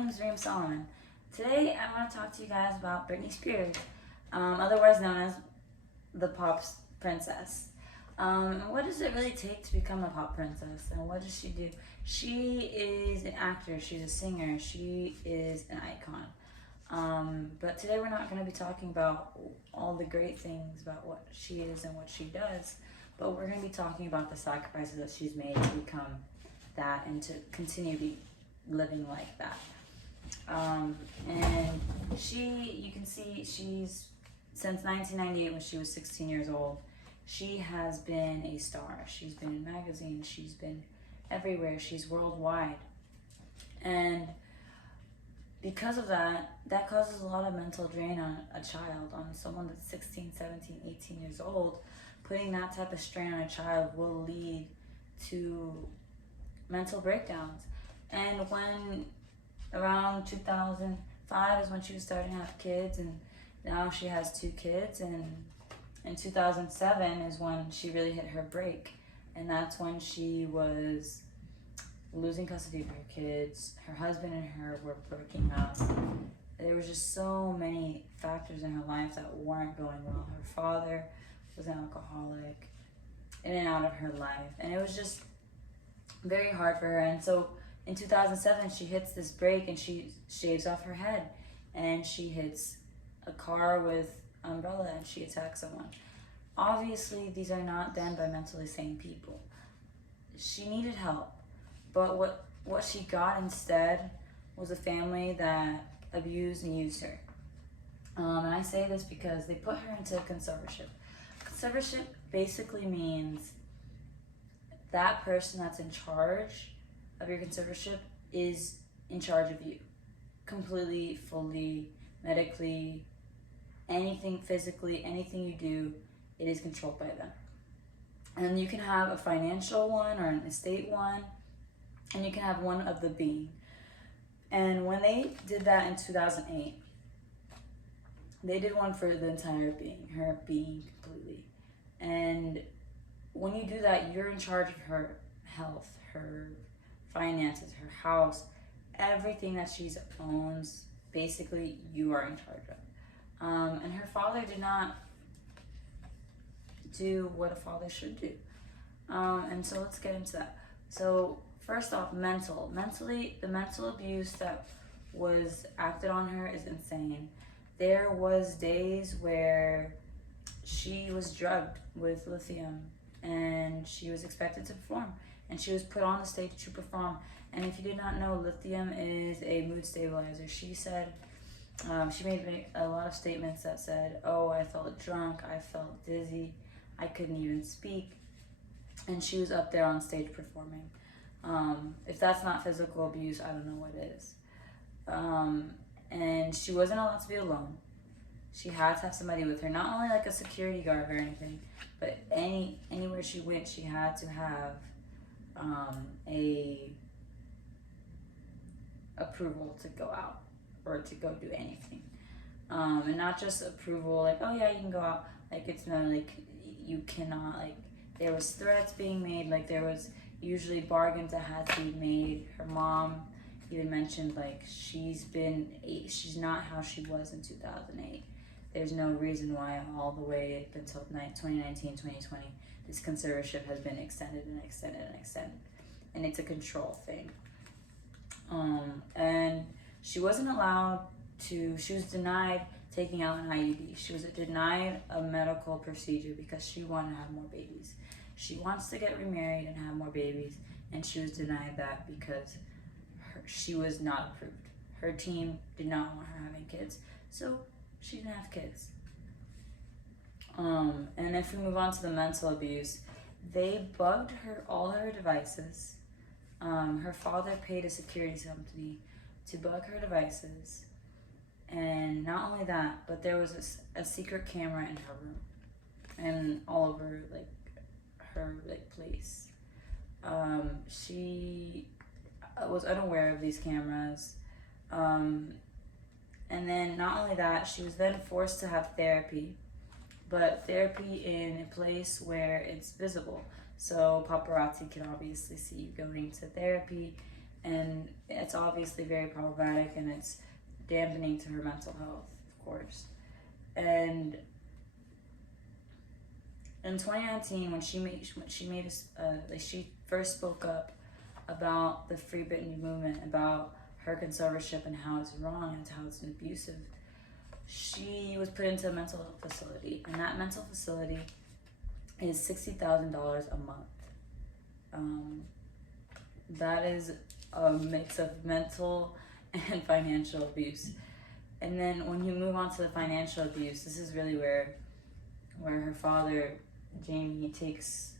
name is Reem Solomon. Today I want to talk to you guys about Britney Spears, otherwise known as the pop princess. What does it really take to become a pop princess, and what does she do? She is an actor, she's a singer, she is an icon. But today we're not going to be talking about all the great things about what she is and what she does, but we're going to be talking about the sacrifices that she's made to become that and to continue to be living like that. And you can see she's, since 1998 when she was 16 years old, she has been a star. She's been in magazines, she's been everywhere, she's worldwide. And because of that, that causes a lot of mental drain on a child, on someone that's 16, 17, 18 years old. Putting that type of strain on a child will lead to mental breakdowns. And when around 2005 is when she was starting to have kids, and now she has 2 kids, and in 2007 is when she really hit her break, and that's when she was losing custody of her kids. Her husband and her were breaking up. There was just so many factors in her life that weren't going well. Her father was an alcoholic, in and out of her life, and it was just very hard for her. And so in 2007 she hits this break and she shaves off her head, and she hits a car with umbrella and she attacks someone. Obviously these are not done by mentally sane people. She needed help, but what she got instead was a family that abused and used her. And I say this because they put her into conservatorship. Conservatorship basically means that person that's in charge of your conservatorship is in charge of you. Completely, fully, medically, anything physically, anything you do, it is controlled by them. And you can have a financial one or an estate one, and you can have one of the being. And when they did that in 2008, they did one for the entire being, her being completely. And when you do that, you're in charge of her health, her finances, her house, everything that she owns, basically you are in charge of. And her father did not do what a father should do. And so let's get into that. So first off, mentally, the mental abuse that was acted on her is insane. There was days where she was drugged with lithium and she was expected to perform, and she was put on the stage to perform. And if you did not know, lithium is a mood stabilizer. She said, she made a lot of statements that said, oh, I felt drunk, I felt dizzy, I couldn't even speak. And she was up there on stage performing. If that's not physical abuse, I don't know what is. And she wasn't allowed to be alone. She had to have somebody with her, not only like a security guard or anything, but anywhere she went, she had to have a approval to go out or to go do anything. And not just approval like, oh yeah, you can go out. Like, it's not like you cannot, like, there was threats being made, like there was usually bargains that had to be made. Her mom even mentioned, like, she's not how she was in 2008. There's no reason why all the way up until 2019, 2020, this conservatorship has been extended and extended and extended. And it's a control thing. And she wasn't allowed to, she was denied taking out an IUD. She was denied a medical procedure because she wanted to have more babies. She wants to get remarried and have more babies, and she was denied that because she was not approved. Her team did not want her having kids, so she didn't have kids. And if we move on to the mental abuse, they bugged her, all her devices. Her father paid a security company to bug her devices. And not only that, but there was a secret camera in her room and all over, like, her, like, place. She was unaware of these cameras. And then not only that, she was then forced to have therapy, but therapy in a place where it's visible. So paparazzi can obviously see you going to therapy, and it's obviously very problematic, and it's dampening to her mental health, of course. And in 2019, when she first spoke up about the Free Brittney movement, about her conservatorship and how it's wrong and how it's abusive, she was put into a mental health facility, and that mental facility is $60,000 a month. That is a mix of mental and financial abuse. And then when you move on to the financial abuse, this is really where her father, Jamie, takes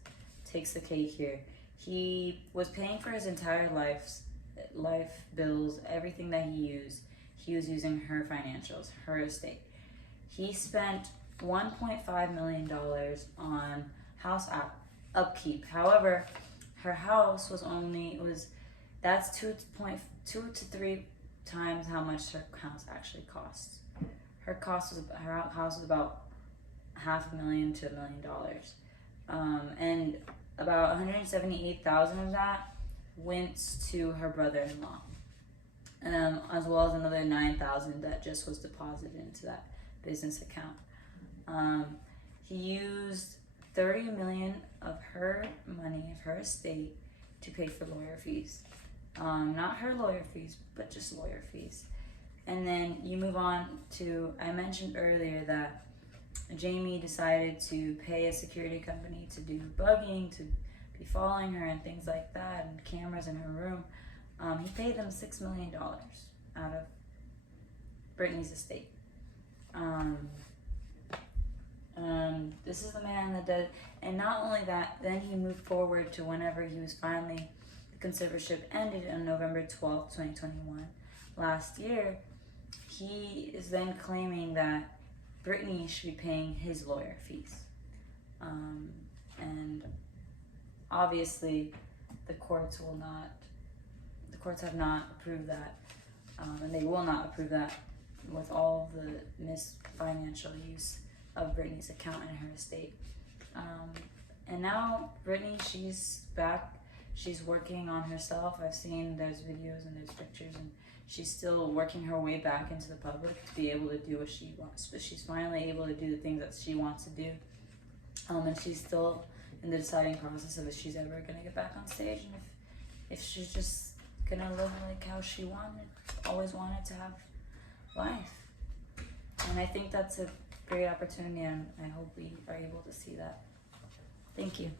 the cake here. He was paying for his entire life bills, everything that he used. He was using her financials, her estate. He spent $1.5 million on house upkeep. However, her house that's 2 to 3 times how much her house actually costs. Her house was about $500,000 to $1 million, and about $178,000 of that went to her brother-in-law, as well as another $9,000 that just was deposited into that business account. He used $30 million of her money, of her estate, to pay for lawyer fees. Not her lawyer fees, but just lawyer fees. And then you move on to, I mentioned earlier that Jamie decided to pay a security company to do bugging, to be following her and things like that, and cameras in her room. He paid them $6 million out of Brittney's estate. This is the man that did, and not only that, then he moved forward to whenever he was finally, the conservatorship ended on November 12th, 2021, last year. He is then claiming that Brittney should be paying his lawyer fees. And obviously the courts have not approved that, and they will not approve that with all the financial use of Brittney's account and her estate. And now Brittney, she's back. She's working on herself. I've seen there's videos and there's pictures, and she's still working her way back into the public to be able to do what she wants. But she's finally able to do the things that she wants to do. And she's still in the deciding process of if she's ever going to get back on stage, and if she's just going to live like how she always wanted to have life. And I think that's a great opportunity, and I hope we are able to see that. Thank you.